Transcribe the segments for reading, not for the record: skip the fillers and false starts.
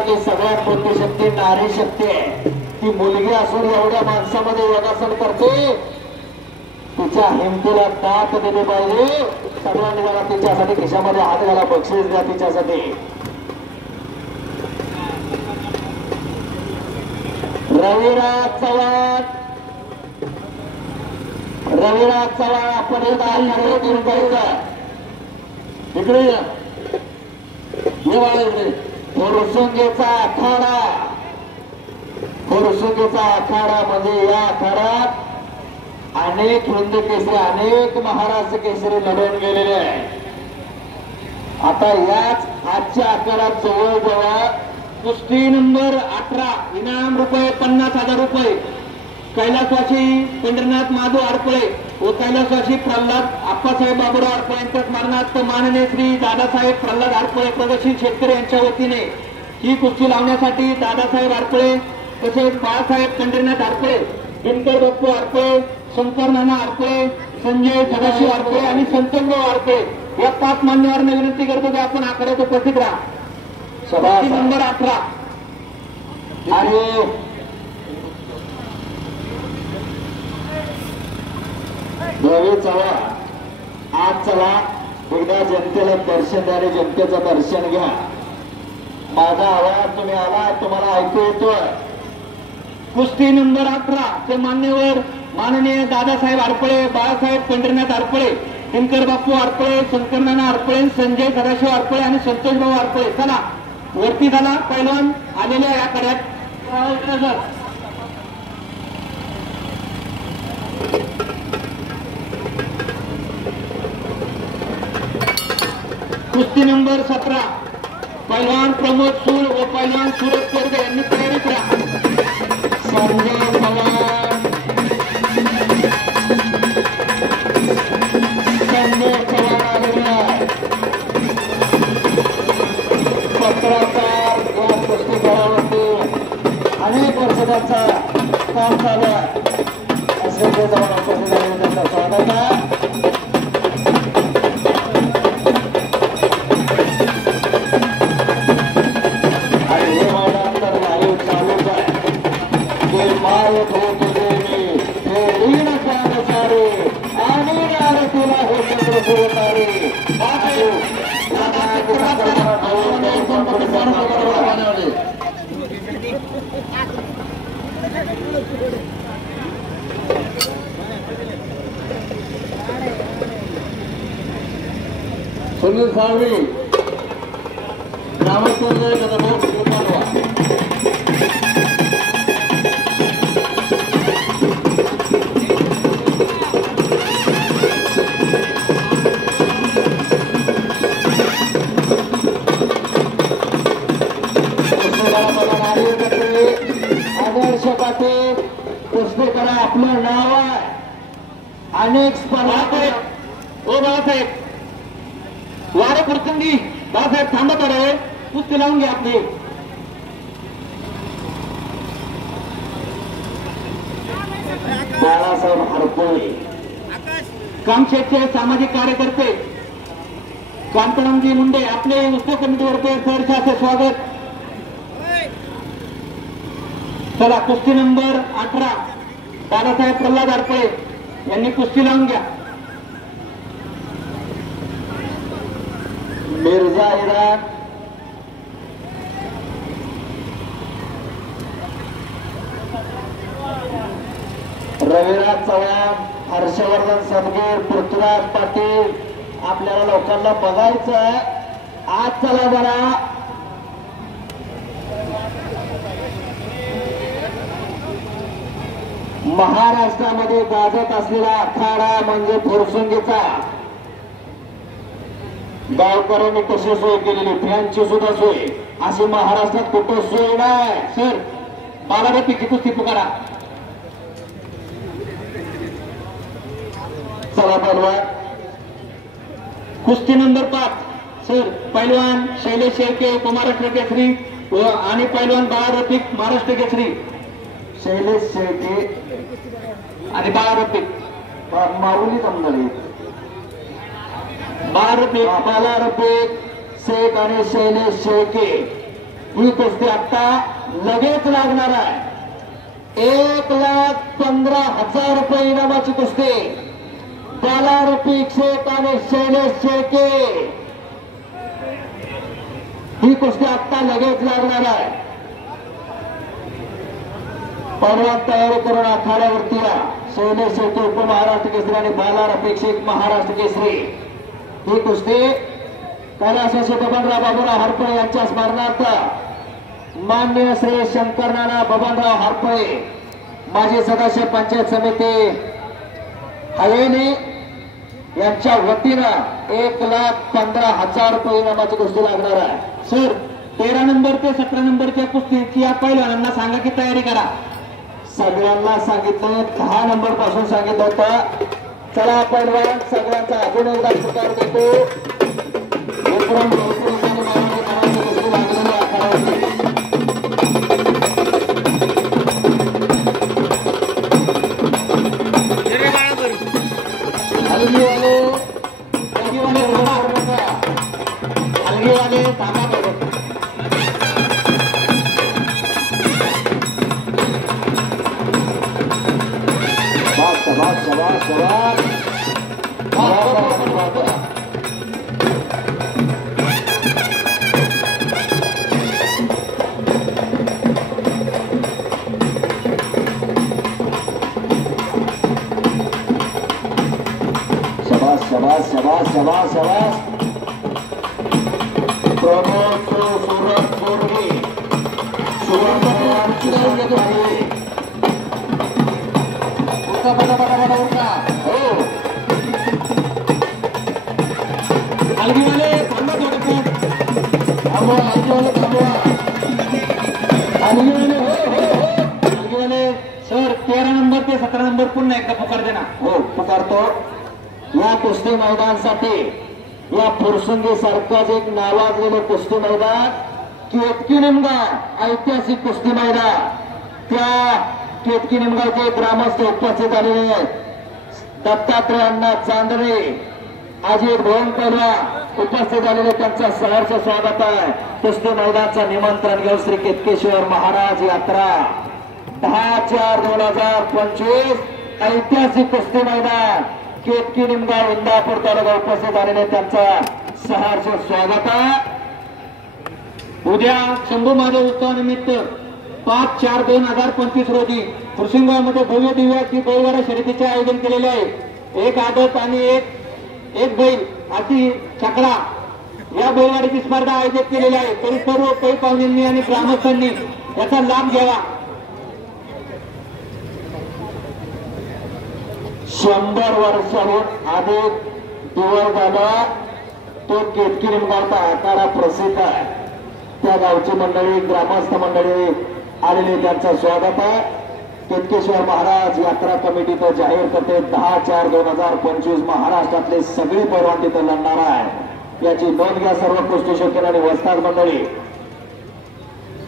सगळ्यात मोठी शक्ती नारी शक्ती आहे. ती मुलगी असून एवढ्या माणसामध्ये योगासन करते. तिच्या हिमतीला दात दिली पाहिजे. सगळ्यांनी जरा तिच्यासाठी खिशामध्ये हात घाला, बक्षीस द्या तिच्यासाठी. रविराज चव्हाण, रविराज चव्हाण आपण इकडे फुरसुंगीचा आखाडा, फुरसुंगीचा आखाडा म्हणजे या आखाड्यात अनेक हिंद केसरी, अनेक महाराष्ट्र केसरी लढून गेलेले आहे. आता याच आजच्या आखाड्यात जवळजवळ कुस्ती नंबर 18 इनाम रुपये 50,000 रुपये कैलासवासी पंढरीनाथ माधव आडपळे व कैलासवासी प्रल्हाद आप्पासाहेब बाबूराव आडपळे यांच्या स्मरणार्थ माननीय श्री दादासाहेब प्रल्हाद आडपळे प्रगतशील शेतकरी यांच्या वतीने ही कुस्ती लावण्यासाठी दादासाहेब आडपळे तसेच बाळासाहेब पंढरीनाथ आडपळे, दिनकर बाप्पू आडपळे, शंकर नाना आडपळे, संजय सदाशिव आडपळे आणि संतोषराव आडपळे या 5 मान्यवरांना विनंती करतो की आपण आखाड्यात उपस्थित राहा. सभा नंबर 18 आणि रवी चव्हाण आज चला एकदा जनतेला दर्शन द्या, जनतेचं दर्शन घ्या. माझा आवाज तुम्ही आला, तुम्हाला ऐकू येतोय. कुस्ती नंबर 18 चे मान्यवर माननीय दादासाहेब आडपळे, बाळासाहेब पंढरीनाथ आडपळे, दिनकर बाप्पू आडपळे, शंकरनाना आडपळे, संजय सदाशिव आडपळे आणि संतोषभाऊ आडपळे. चला वरती झाला पैलवान आलेल्या या कड्यात. कुस्ती नंबर 17 पैलवान प्रमोद सूर व पैलवान सूरज पेरगे यांनी तयारीत राहा. संजय चव्हाण, संजय चव्हाण आलेला पत्रकार या पुस्तकावरती अनेक वर्षाचा काम चालू आहे. संजय चव्हाण उपस्थित आहे, त्यांचं स्वागत आहे. सुनील साळवी ग्रामस्थ आदर्श पाटील पुस्तकाला आपलं नाव आहे. अनेक स्पर्धा ओ बाळासाहेब वारे प्रसंगी बाळासाहेब थांबत आहे, कुस्ती लावून घ्या आपली. बाळासाहेब हरपळे कामशेतचे सामाजिक कार्यकर्ते कांतरामजी मुंडे आपले उत्सव कमिटीवरचे सहर्ष असे स्वागत. चला कुस्ती नंबर 18 दादासाहेब प्रल्हाद आडपळे यांनी कुस्ती लावून घ्या. मिर्झा इराण रविराज चव्हाण, हर्षवर्धन सदगीर, पृथ्वीराज पाटील आपल्याला लोकांना बघायचं आहे. आज चला जरा महाराष्ट्रामध्ये गाजत असलेला आखाडा म्हणजे फुरसुंगीचा. गावकऱ्यांनी कशी सोय केलेली, फॅनची सुद्धा सोय अशी महाराष्ट्रात कुठं सोय नाही. सर बालारतीची कुस्ती पुकारा. चला पैलवान कुस्ती नंबर 5 सर पैलवान शैलेश शेळके उपमहाराष्ट्र केसरी आणि पैलवान बाळा रफिक महाराष्ट्र केसरी. शैलेश शेळके आणि बाळा रफिक माऊली जमणारी. बाळा रफिक शेख आणि शैलेश शेळके ही कुस्ती आता लगेच लागणार आहे. 1,15,000 रुपये इनामाची कुस्ती. बाला रफिक शेख आणि शैलेश शेळके ही कुस्ती आता लगेच लागणार आहे. परवा तयारी करून आखाड्यावरती या. शैलेश शेळके उपमहाराष्ट्र केसरी आणि बाला रफिक शेख महाराष्ट्र केसरी ही कुस्ती कैलास बबनराव बाबूराव हरपळे यांच्या स्मरणार्थ माननीय श्री शंकरनाना बबनराव हरपळे माजी सदस्य पंचायत समिती हवेली यांच्या वतीनं 1,15,000 रुपये इनामाची कुस्ती लागणार आहे. सर 13 नंबर ते 17 नंबरच्या कुस्तीची या पहिलवानांना सांगा की तयारी करा. सगळ्यांना सांगितलं 10 नंबर पासून सांगितलं होतं. चला पहिलवान सगळ्यांचा अजून एकदा स्वीकार देतो. शाबाश प्रमोद सुरत बोर्गे हलगीवाले थांबा थोडं. हलगीवाले सर 13 नंबर ते 17 नंबर पुन्हा एकदा पुकार देना. हो पुकारतो. या कुस्ती मैदानासाठी या फुरसुंगी सारखंच एक नावाजलेलं कुस्ती मैदान केतकी निमगाव ऐतिहासिक कुस्ती मैदान. त्या केतकी निमगावचे ग्रामस्थ उपस्थित झालेले आहेत. दत्तात्रय अण्णा चांदणे अजित भवन पहिला उपस्थित झालेले त्यांचं सहर्ष स्वागत आहे. कुस्ती मैदानाचं निमंत्रण घेऊन श्री केतकेश्वर महाराज यात्रा 10/4/2025 ऐतिहासिक कुस्ती मैदान केतकी निमगाव इंदापूर तालुका उपस्थित झालेले त्यांचं सहर्ष स्वागत आहे. उद्या शंभू महादेव उत्सवानिमित्त 5/4/2025 रोजी फुरसिंगावमध्ये भव्य दिव्य अशी बैलगाडा शर्यतीचे आयोजन केलेले आहे. एक आदत आणि एक बैल अशी छकडा या बैलगाडीची स्पर्धा आयोजित केलेली आहे. तरी सर्व पै पाहुण्यांनी आणि ग्रामस्थांनी याचा लाभ घ्यावा. 100 वर्षाहून अधिक दिवस झाला तो केतकी निमगावचा आखाडा प्रसिद्ध आहे. त्या गावची मंडळी ग्रामस्थ मंडळी आलेले त्यांचं स्वागत आहे. केतकेश्वर महाराज यात्रा कमिटी तर जाहीर करते 10/4/2025 महाराष्ट्रातले सगळी पैलवान तिथे लढणार आहे. याची नोंद घ्या सर्व कुस्ती शौकीन आणि वस्ताद मंडळी.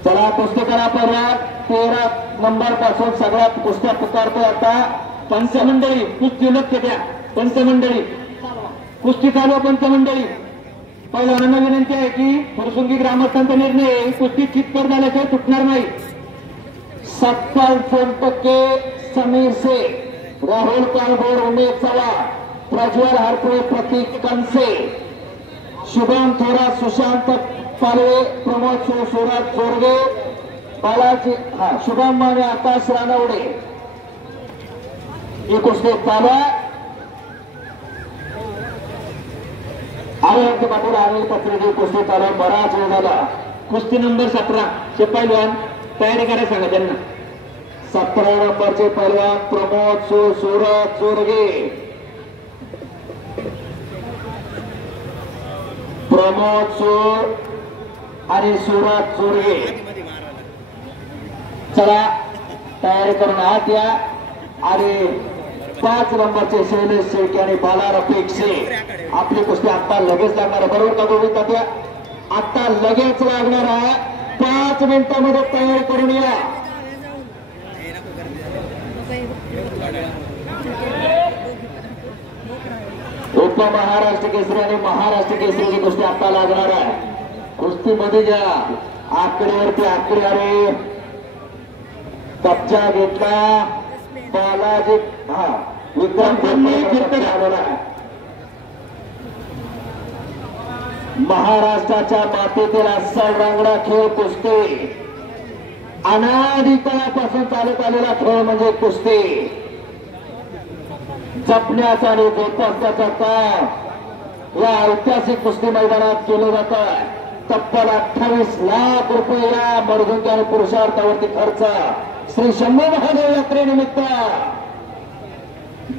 चला कुस्ती करा पैलवान. 13 नंबर पासून सगळ्यात कुस्त्या पुकारतोय आता. पंचमंडळी कुस्ती लक्ष द्या. पंचमंडळी कुस्ती चालू. पंचमंडळी पहिलवानांना विनंती आहे की फुरसुंगी ग्रामस्थांचा निर्णय ही कुस्ती चितपर झाल्याशिवाय सुटणार नाही. 70% समीर शेख, राहुल कालभोर, उमेश चव्हाण, प्रज्वल हरपुळे, प्रतीक कनसे, शुभम थोरात, सुशांत पालवे, प्रमोद सुरत जोरगे, बालाजी शुभम माने, आकाश रानवडे ही कुस्ती चालू आहे. आरोग्य पाटील अनिल पत्रिके कुस्ती चालू आहे. बराच वेळ झाला. कुस्ती नंबर 17 चे पैलवान तयारी करायला सांगा त्यांना. 17 नंबरचे पैलवान प्रमोद सुरत जोरगे. प्रमोद आणि सुरत जोरगे. चला तयारी करून आहात या. आणि 5 नंबरचे शैलेश शेळके आणि बाला रफिक शेख आपली कुस्ती आता लगेच लागणार आहे. बरोबर का गोविंद तात्या? आता लगेच लागणार आहे. 5 मिनिटांमध्ये तयारी करून या. उपमहाराष्ट्र केसरी आणि महाराष्ट्र केसरीची कुस्ती आता लागणार आहे. कुस्तीमध्ये घ्या आकड्यावरती आकडे आले. कब्जा घेतला बालाजी विक्रम आलेला. महाराष्ट्राच्या मातीतील अस्सल रांगडा खेळ कुस्ती. अनादी काळापासून चालत आलेला खेळ म्हणजे कुस्ती. जपण्याचा आणि जोपासण्याचा काम या ऐतिहासिक कुस्ती मैदानात केलं जात. तब्बल 28 लाख रुपये या मर्दुंगी आणि पुरुषार्थावरती खर्च श्री शंभू महादेव यात्रेनिमित्त.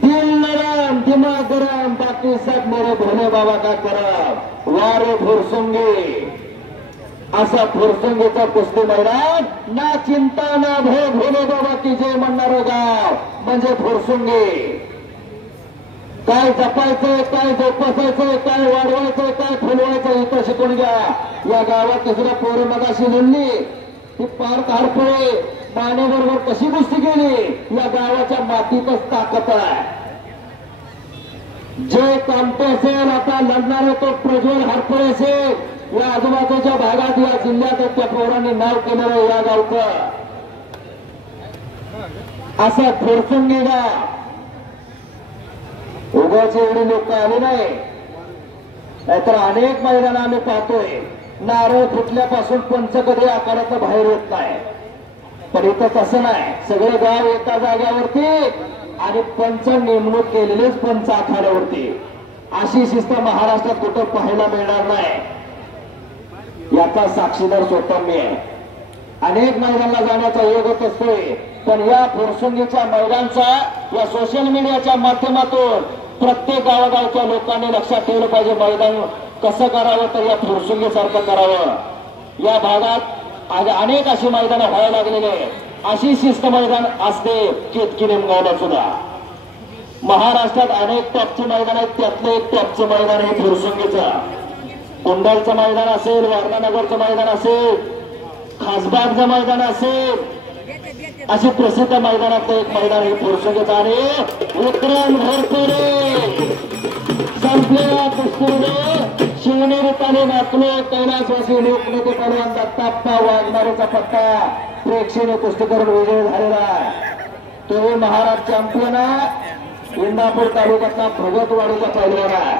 दिल नरम दिमाग गरम बाकी सब मेरे भोले बाबा का करम. वारे फुरसुंगी असा फुरसुंगीचा कुस्ती मैदान. ना चिंता ना भय भोले बाबा की जय म्हणणारं गाव म्हणजे फुरसुंगी. काय जपायचंय काय जोपासायचंय काय वाढवायचंय काय फुलवायचं इथं शिकून घ्या. या गावात सुद्धा पोरं मगाशी लढली ती पार कारपळे मानेबरोबर कशी कुस्ती केली. या गावाच्या मातीतच ताकद आहे. जे कामटे असेल आता लढणारे तो प्रज्वल हरपळे असेल. या आजूबाजूच्या भागात या जिल्ह्यात त्या पोरांनी नाव केलेलं या गावचं असं फुरसुंगी गाव. उगाच एवढी लोक आले नाही नाहीतर अनेक मैदान आम्ही पाहतोय नारळ फुटल्यापासून पंच कधी आकाराचं बाहेर येत नाही. पण इथं तसं नाही. सगळे गाव एका जाग्यावरती आणि पंच नेमणूक केलेलेच पंच आखाड्यावरती. अशी शिस्त महाराष्ट्रात कुठं पाहायला मिळणार नाही. याचा साक्षीदार स्वतः मी आहे. अनेक मैदानाला जाण्याचा योग होत असतोय. पण या फुरसुंगीच्या मैदानचा या सोशल मीडियाच्या माध्यमातून प्रत्येक गावागावच्या लोकांनी लक्षात ठेवलं पाहिजे. मैदान कसं करावं तर या फुरसुंगी सारखं करावं. या भागात अनेक अशी मैदानं व्हायला लागलेली आहे. अशी शिस्त मैदान असते केतकी निमगावला सुद्धा. महाराष्ट्रात अनेक टॉपची मैदान आहेत. त्यातलं एक टॉपचं मैदान आहे फुरसुंगीचं. कुंडलचं मैदान असेल वारणानगरचं मैदान असेल खासबागचं मैदान असेल अशी प्रसिद्ध मैदानातलं एक मैदान हे फुरसुंगीचं. आणि विक्रम घोरपडे संपलेल्या कुस्तीमध्ये शिवनेरी तालीम आपले कैलासवासी लोकनेते पहलवान दत्ताप्पा वाघमारेचा पट्टा प्रेक्षणीय कुस्ती करून विजय झालेला आहे. तो महाराज चॅम्पियन आहे. इंदापूर तालुक्यातला भगतवाडीचा पैलवान आहे.